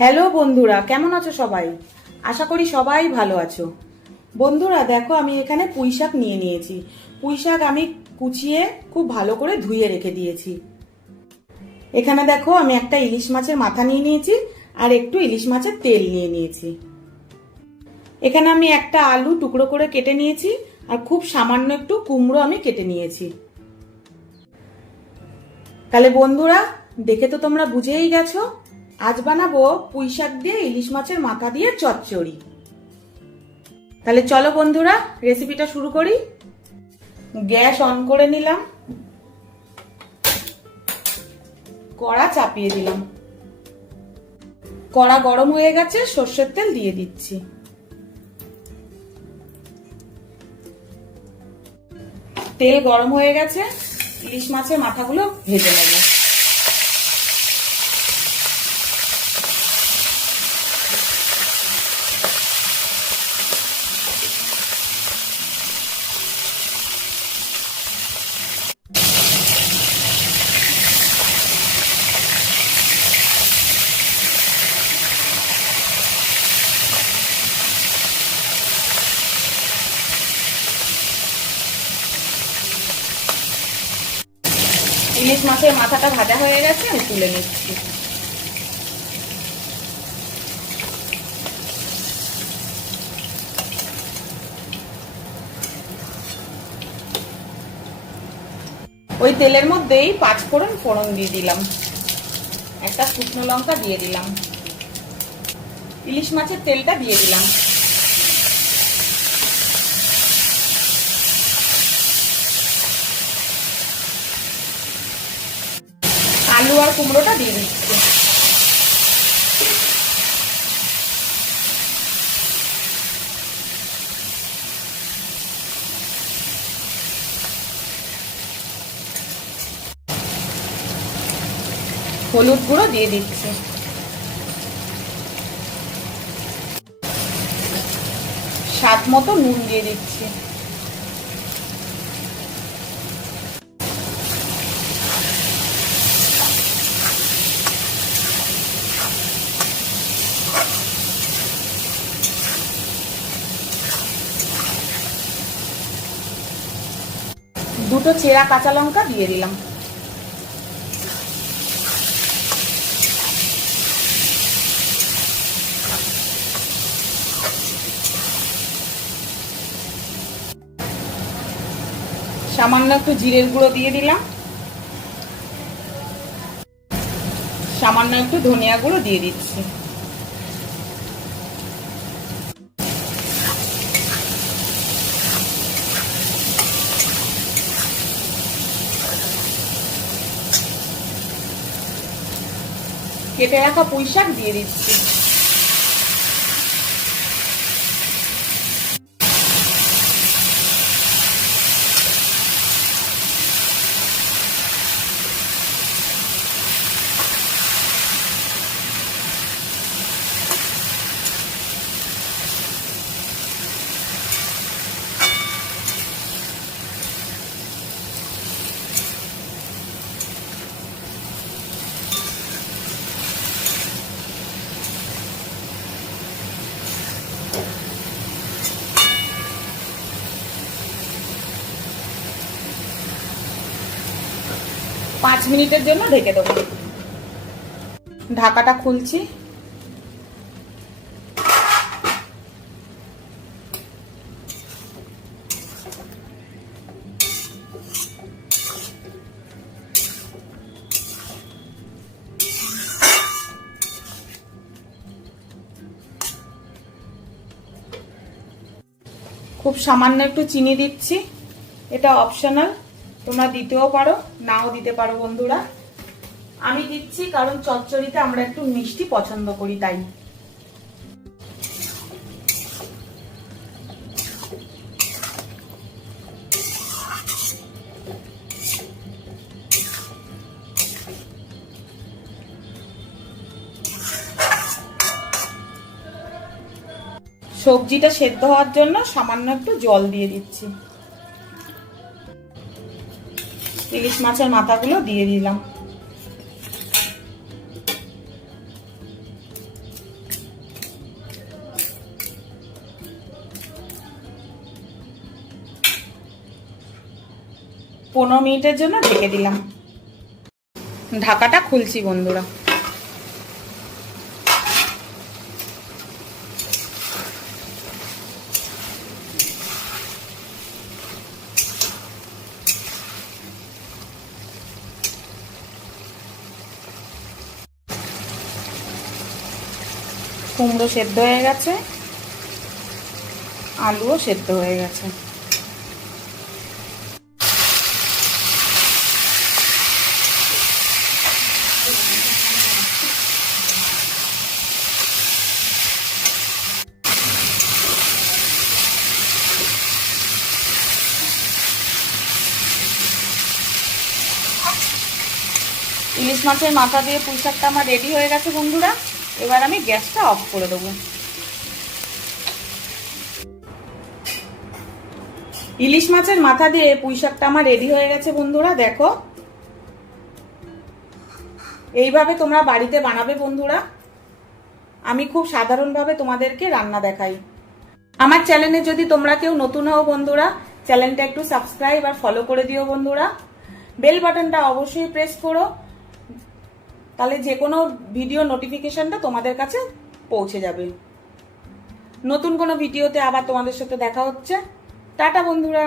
Hello বন্ধুরা, কেমন আছো সবাই? আশা করি সবাই ভালো আছো। বন্ধুরা দেখো, আমি এখানে পুঁইশাক নিয়ে নিয়েছি। পুঁইশাক আমি কুচিয়ে খুব ভালো করে ধুয়ে রেখে দিয়েছি। এখানে দেখো, আমি একটা ইলিশ মাছের মাথা নিয়ে নিয়েছি আর একটু ইলিশ মাছের তেল নিয়ে নিয়েছি। এখানে আমি একটা আলু টুকরো করে কেটে নিয়েছি আর খুব সামান্য একটু কুমড়ো আমি কেটে নিয়েছি। তাহলে বন্ধুরা, দেখে তো তোমরা বুঝেই গেছো, আজ বানাবো পুঁইশাক দিয়ে ইলিশ মাছের মাথা দিয়ে চচ্চড়ি। তাহলে চলো বন্ধুরা, রেসিপিটা শুরু করি। গ্যাস অন করে নিলাম, কড়া চাপিয়ে দিলাম। কড়া গরম হয়ে গেছে, সর্ষের তেল দিয়ে দিচ্ছি। তেল গরম হয়ে গেছে, ইলিশ মাছের মাথাগুলো ভেজে নেব। ইলিশ মাছের মাথাটা ভাজা হয়ে গেছে, আমি তুলে নিচ্ছি। ওই তেলের মধ্যেই 5 ফোড়ন দিয়ে দিলাম, একটা শুকনো লঙ্কা দিয়ে দিলাম, ইলিশ মাছের তেলটা দিয়ে দিলাম। আলু আর কুমড়োটা দিয়ে দিচ্ছি। হলুদ গুঁড়ো দিয়ে দিচ্ছি। স্বাদ মতো নুন দিয়ে দিচ্ছি। দুটো চেরা কাঁচা লঙ্কা দিয়ে দিলাম। সামান্য একটু জিরের গুঁড়ো দিয়ে দিলাম, সামান্য একটু ধনিয়া গুঁড়ো দিয়ে দিচ্ছি। কেটে রাখা পুঁইশাক দিয়ে দিচ্ছি। পাঁচ মিনিটের জন্য ঢেকে দেবো। ঢাকাটা খুলছি। খুব সামান্য একটু চিনি দিচ্ছি, এটা অপশনাল, তোমরা দিতেও পারো নাও দিতে পারো বন্ধুরা। আমি দিচ্ছি কারণ চচ্চড়িতে আমরা একটু মিষ্টি পছন্দ করি, তাই। সবজিটা সেদ্ধ হওয়ার জন্য সামান্য একটু জল দিয়ে দিচ্ছি। ইলিশ মাছের মাথাগুলো দিয়ে দিলাম। 15 মিনিটের জন্য ঢেকে দিলাম। ঢাকাটা খুলছি বন্ধুরা। কুমড়ো সেদ্ধ হয়ে গেছে, আলুও সেদ্ধ হয়ে গেছে। ইলিশ মাছের মাথা দিয়ে পুঁই শাকটা আমার রেডি হয়ে গেছে বন্ধুরা। এবার আমি গ্যাসটা অফ করে দেবো। ইলিশ মাছের মাথা দিয়ে পুঁই শাকটা আমার রেডি হয়ে গেছে বন্ধুরা। দেখো, এইভাবে তোমরা বাড়িতে বানাবে বন্ধুরা। আমি খুব সাধারণভাবে তোমাদেরকে রান্না দেখাই। আমার চ্যানেলে যদি তোমরা কেউ নতুন হও বন্ধুরা, চ্যানেলটা একটু সাবস্ক্রাইব আর ফলো করে দিও বন্ধুরা। বেল বাটনটা অবশ্যই প্রেস করো, তাহলে যে কোনো ভিডিও নোটিফিকেশনটা তোমাদের কাছে পৌঁছে যাবে। নতুন কোনো ভিডিওতে আবার তোমাদের সাথে দেখা হচ্ছে। টাটা বন্ধুরা।